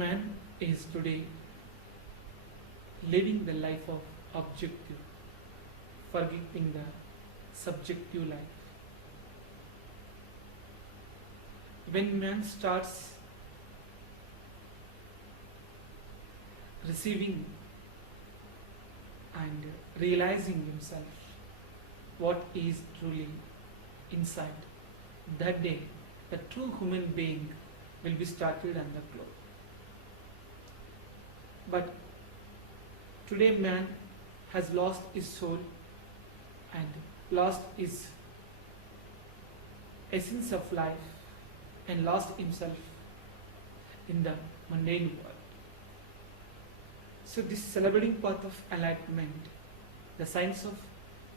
man is today living the life of objective, forgetting the subjective life. When man starts receiving and realizing himself, what is truly inside, that day the true human being will be started on the globe. But today man has lost his soul and lost his essence of life and lost himself in the mundane world. So this celebrating path of enlightenment, the science of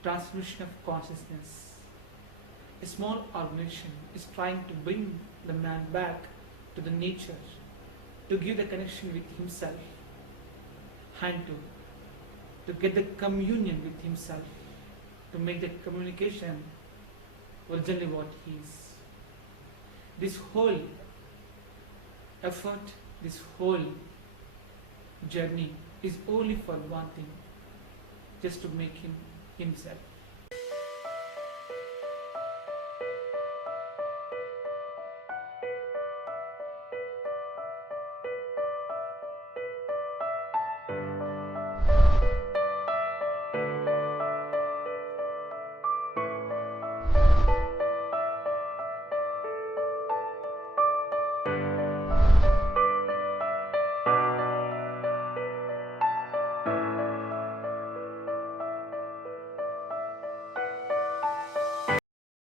transformation of consciousness, a small organization is trying to bring the man back to the nature, to give the connection with himself and to get the communion with himself, to make the communication originally what he is. This whole effort, this whole journey is only for one thing, just to make him himself.